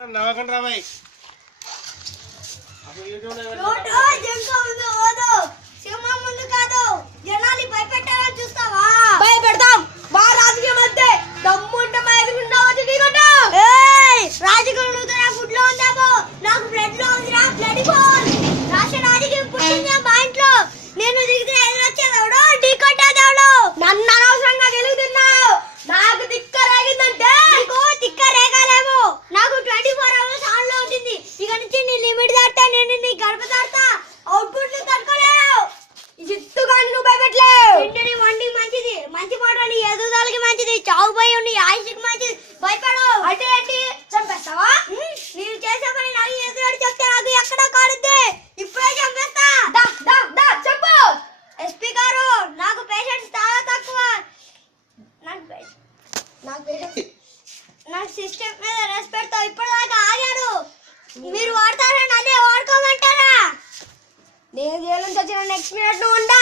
నవకండి రాబాయ్ భయపెడతాం మా రాజకీయం అంతే దమ్ముంటే మా ఎదురుకుండా వచ్చి ఢీకొట్టు. రాజకీయం ఫుడ్ లో ఉందామో నాకు బ్లడ్ లో ఉందిరా బ్లడ్ బాల్ రాష్ట్ర రాజకీయం పుట్టిందా మా ఇంట్లో నేను దిగితే ఎదురొచ్చేదెవడో ఢీకొట్టేదెవడో నన్ను అనవసరంగా గెలుగుతున్నావు నాకు తిక్క రేగిందంటే నీకు తిక్క రేగాలేమో నాకు 24 అవర్స్ ఆన్ లో ఉంటుంది ఇక నుంచి నీ లిమిట్ దాటితే నేను నీ గడప దాటుతా అవుట్పుట్ తట్టుకోలేవు ఈ చిత్తుగా నువ్వు భయపెట్టలేవు ఇంటిని వండి మంచిది మంచి మాట నీ ఎదుగుదలకి మంచిది చావు పోయి నీ ఆయుష్కి మంచిది భయపడు అంటే ఏంటి చంపేస్తావా నేను చేసే పని నాకు ఎదురు చెప్తే నాకు ఎక్కడో కాలుద్ది ఇప్పుడే చంపేస్తా చెప్పు ఎస్పీ గారు నాకు పేషెంట్స్ చాలా తక్కువ నాకు సిస్టమ్ మీద రెస్పెక్ట్ తో ఇప్పటిదాకా ఆగాడు మీరు వాడతారని అదే వాడుకోమంటారా నేను జైలు నుంచి వచ్చిన నెక్స్ట్ మినిట్ నువ్వు ఉండా